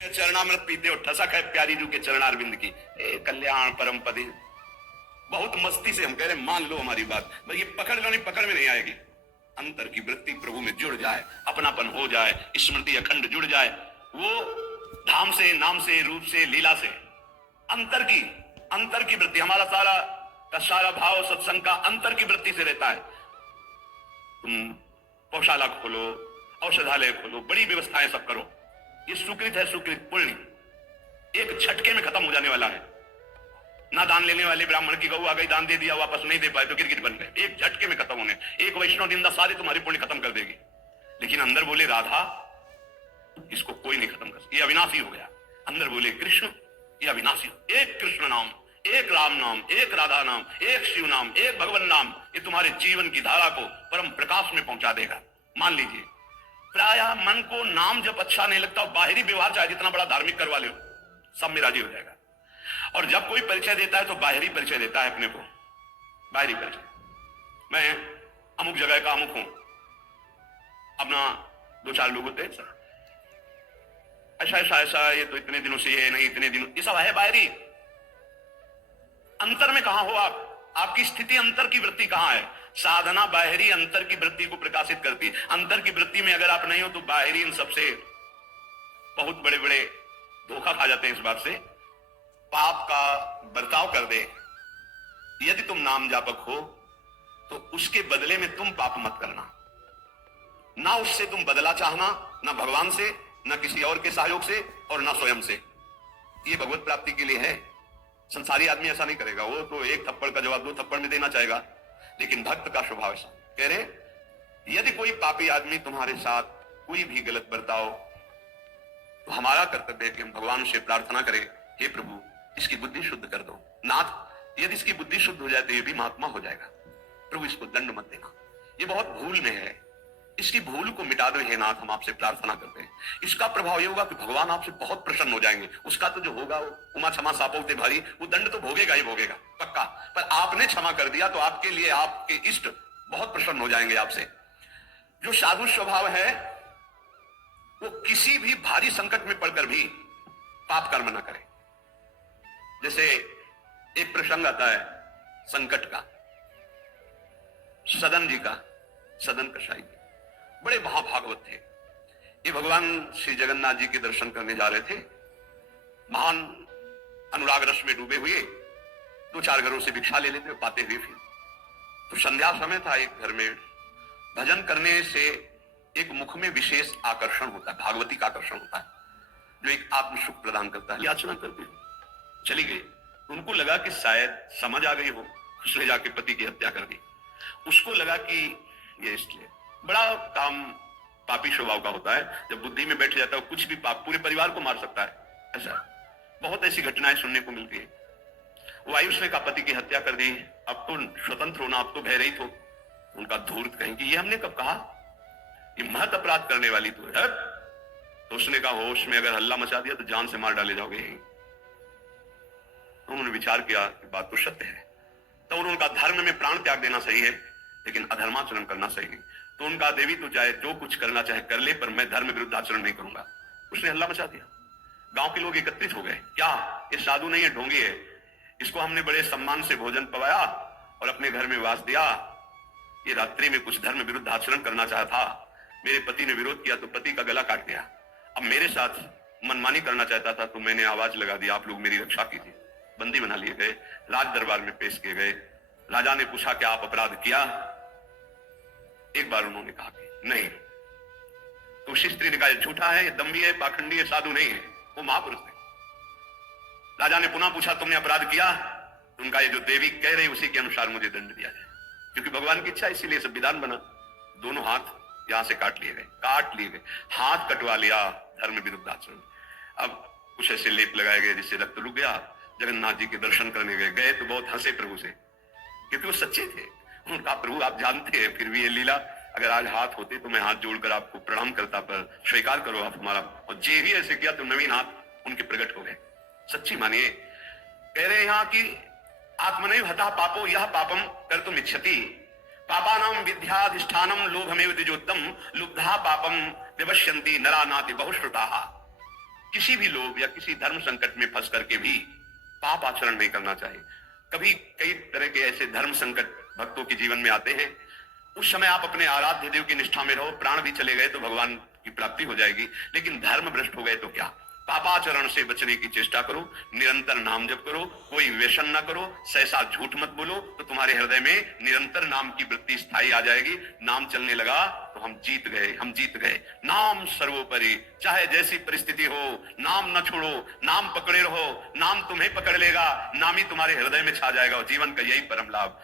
चरणामृत पीते हो, ठसक है प्यारी रू के चरणारविंद की, कल्याण परम पदे। बहुत मस्ती से हम कह रहे हैं, मान लो हमारी बात, पर ये पकड़ लो नहीं, पकड़ में नहीं आएगी। अंतर की वृत्ति प्रभु में जुड़ जाए, अपनापन हो जाए, स्मृति अखंड जुड़ जाए, वो धाम से, नाम से, रूप से, लीला से, अंतर की वृत्ति, हमारा सारा भाव सत्संग का अंतर की वृत्ति से रहता है। तुम पौशाला खोलो, औषधालय खोलो, बड़ी व्यवस्थाएं सब करो, ये सुकृत है, सुकृत पुण्य एक झटके में खत्म हो जाने वाला है। ना दान लेने वाले ब्राह्मण की गऊ आ गई, दान दे दिया, वापस नहीं दे पाए तो गिरगिट बन गए, एक झटके में खत्म होने। एक वैष्णव निंदा सारी तुम्हारी पुण्य खत्म कर देगी। लेकिन अंदर बोले राधा, इसको कोई नहीं खत्म कर सकता, ये अविनाशी हो गया। अंदर बोले कृष्ण, ये अविनाशी हो। एक कृष्ण नाम, एक राम नाम, एक राधा नाम, एक शिव नाम, एक भगवान नाम, ये तुम्हारे जीवन की धारा को परम प्रकाश में पहुंचा देगा। मान लीजिए, प्राय मन को नाम जब अच्छा नहीं लगता, बाहरी व्यवहार चाहे जितना बड़ा धार्मिक करवा लो, सब में राजी हो जाएगा। और जब कोई परिचय देता है तो बाहरी परिचय देता है अपने को, बाहरी परिचय, मैं अमुक जगह का अमुक हूं, अपना दो चार लोग होते हैं, ऐसा ये तो इतने दिनों से ये नहीं, इतने दिनों, ये सब है बाहरी। अंतर में कहां हो आप? आपकी स्थिति अंतर की वृत्ति कहां है? साधना बाहरी अंतर की वृत्ति को प्रकाशित करती। अंतर की वृत्ति में अगर आप नहीं हो तो बाहरी इन सबसे बहुत बड़े बड़े धोखा खा जाते हैं। इस बात से पाप का बर्ताव कर दे, यदि तुम नाम जापक हो तो उसके बदले में तुम पाप मत करना। ना उससे तुम बदला चाहना, ना भगवान से, ना किसी और के सहयोग से, और ना स्वयं से। ये भगवत प्राप्ति के लिए है। संसारी आदमी ऐसा नहीं करेगा, वो तो एक थप्पड़ का जवाब दो थप्पड़ में देना चाहेगा। लेकिन भक्त का स्वभाव ऐसा, कह रहे यदि कोई पापी आदमी तुम्हारे साथ कोई भी गलत बर्ताव, तो हमारा कर्तव्य है कि हम भगवान से प्रार्थना करें, हे प्रभु इसकी बुद्धि शुद्ध कर दो। नाथ, यदि इसकी बुद्धि शुद्ध हो जाए तो ये भी महात्मा हो जाएगा, प्रभु इसको दंड मत देना, ये बहुत भूल में है, इसकी भूल को मिटा दो हे नाथ, हम आपसे प्रार्थना करते हैं। इसका प्रभाव ये होगा कि भगवान आपसे बहुत प्रसन्न हो जाएंगे। उसका तो जो होगा, वो उमा क्षमा सापोते भारी, वो दंड तो भोगेगा ही भोगेगा पक्का, पर आपने क्षमा कर दिया तो आपके लिए आपके इष्ट बहुत प्रसन्न हो जाएंगे आपसे। जो साधु स्वभाव है वो किसी भी भारी संकट में पड़कर भी पाप कर्म न करे। जैसे एक प्रसंग आता है संकट का, सदन जी का, सदन कसाई, बड़े महाभागवत थे। ये भगवान श्री जगन्नाथ जी के दर्शन करने जा रहे थे, महान अनुराग रस में डूबे हुए, दो चार घरों से भिक्षा ले लेते पाते हुए। फिर तो संध्या समय था, एक घर में भजन करने से एक मुख में विशेष आकर्षण होता है, भागवती का आकर्षण होता है, जो एक आत्म सुख प्रदान करता है। याचना करते चली गई, उनको लगा कि शायद समझ आ गई हो, उसने जाके पति की हत्या कर दी। उसको लगा कि ये इसलिए बड़ा काम पापी स्वभाव का होता है, जब बुद्धि में बैठ जाता है कुछ भी पाप पूरे परिवार को मार सकता है। ऐसा बहुत ऐसी घटनाएं सुनने को मिलती है। वो आयुष ने का पति की हत्या कर दी, अब तो स्वतंत्र होना, अब तो भयरहित हो। उनका धूर्त कहेंगे ये हमने कब कहा, ये महत अपराध करने वाली तो है। तो उसने कहा होश में अगर हल्ला मचा दिया तो जान से मार डाले जाओगे। तो उन्होंने विचार किया कि बात तो सत्य है। तो उनका धर्म में प्राण त्याग देना सही है, लेकिन अधर्माचरण करना सही नहीं। तो उनका देवी तो चाहे जो कुछ करना चाहे कर ले, पर मैं धर्म विरुद्ध आचरण नहीं करूंगा। उसने हल्ला मचा दिया, गांव के लोग एकत्रित हो गए। क्या ये साधु नहीं है, ढोंगी है, इसको हमने बड़े सम्मान से भोजन पवाया और अपने घर में वास दिया, ये रात्रि में कुछ धर्म विरुद्ध आचरण करना चाहा था, मेरे पति ने विरोध किया तो पति का गला काट दिया। अब मेरे साथ मनमानी करना चाहता था तो मैंने आवाज लगा दी, आप लोग मेरी रक्षा कीजिए। बंदी बना लिए गए, राज दरबार में पेश किए गए। राजा ने पूछा क्या आप अपराध किया? एक बार उन्होंने कहा कि नहीं। तो उसी स्त्री ने कहा झूठा है, ये दम्भी है, पाखंडी है, साधु नहीं है, वो महापुरुष थे। राजा ने पुनः पूछा तुमने अपराध किया? तो उनका ये जो देवी कह रही उसी के अनुसार मुझे दंड दिया जाए, क्योंकि भगवान की इच्छा, इसीलिए संविधान बना। दोनों हाथ यहां से काट लिए गए, हाथ कटवा लिया, धर्म विरुद्ध आचरण। अब कुछ ऐसे लेप लगाए गए जिससे रक्त रुक गया। जगन्नाथ जी के दर्शन करने गए तो बहुत हंसे प्रभु से, क्योंकि वो सच्चे थे। उन्होंने कहा प्रभु आप जानते हैं फिर भी ये लीला, अगर आज हाथ होते तो मैं हाथ जोड़कर आपको प्रणाम करता, पर स्वीकार करो आप हमारा। और जे ही ऐसे किया तो नवीन हाथ उनके प्रकट हो गए। सच्ची मानिए, कह रहे यहां कि आत्मनैव हता पापो यह पापम कर्तुम इच्छति, पापानाम विद्याधिष्ठानम लोभमेव द्विजोत्तम, लुब्धा पापम विवश्यन्ति नरा नाति बहुश्रुताः। किसी भी लोभ या किसी धर्म संकट में फंस करके भी पाप आचरण नहीं करना चाहिए। कभी कई तरह के ऐसे धर्म संकट भक्तों के जीवन में आते हैं, उस समय आप अपने आराध्य देव की निष्ठा में रहो, प्राण भी चले गए तो भगवान की प्राप्ति हो जाएगी, लेकिन धर्म भ्रष्ट हो गए तो क्या? पापाचरण से बचने की चेष्टा करो, निरंतर नाम जप करो, कोई व्यसन ना करो, सहसा झूठ मत बोलो, तो तुम्हारे हृदय में निरंतर नाम की वृत्ति स्थायी आ जाएगी। नाम चलने लगा तो हम जीत गए, हम जीत गए। नाम सर्वोपरि, चाहे जैसी परिस्थिति हो, नाम न छोड़ो, नाम पकड़े रहो, नाम तुम्हें पकड़ लेगा, नाम ही तुम्हारे हृदय में छा जाएगा और जीवन का यही परम लाभ।